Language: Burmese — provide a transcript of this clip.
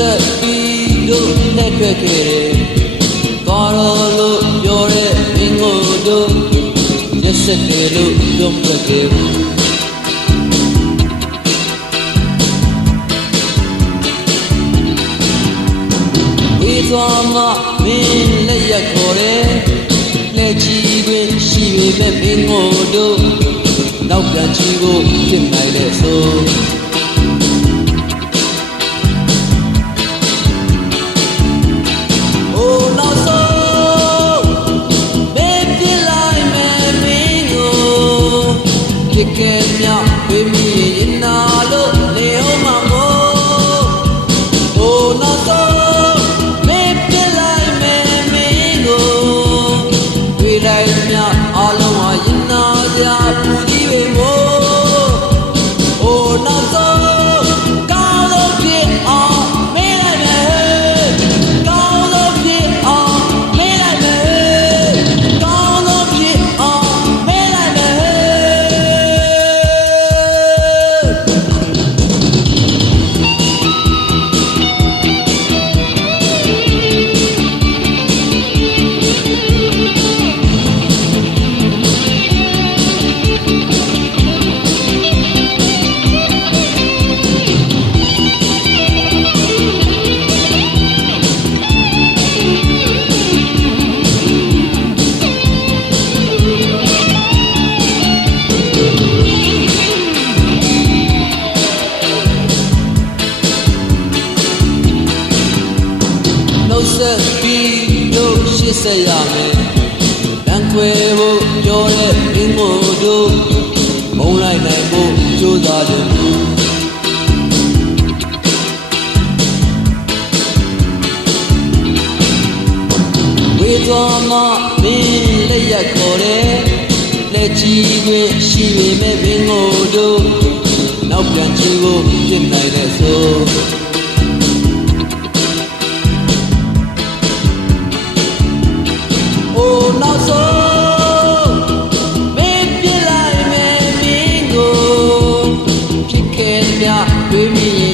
ဆက်ပြီးလို့နဲ့ထွက်ခဲ့တယ်သွားတော့လို့ပြောတဲ့မင်းကိုတို့ရက်စက်တယ်လို့ပြောပြခဲ့ဘူးဝေသွားမှမင်းလက်ရက်ခေါ်တယ်လက်ချီခွင့်ရှိပေမဲ့မင်းကိုတို့နောက်ပြန်ချီဖို့ဖြစ်နိုင်တဲ့ဆို ဖြစ်ခဲ့မြဝေးမိရင်နာလို့နေ ဆက်ပြီးလို့ရှစ်ဆက်ရမယ်။တန်ခွေဖို့ပြောတဲ့မင်းမို့တို့မုံလိုက်နိုင်ဖို့ကြိုးစားတယ်ဝေသွားမှမင်းလက်ရက်ခေါ်တယ်လက်ချီခွင့်ရှိပေမဲ့မင်းကိုတို့နောက်ပြန်ချီဖို့ဖြစ်နိုင်တဲ့ ты меня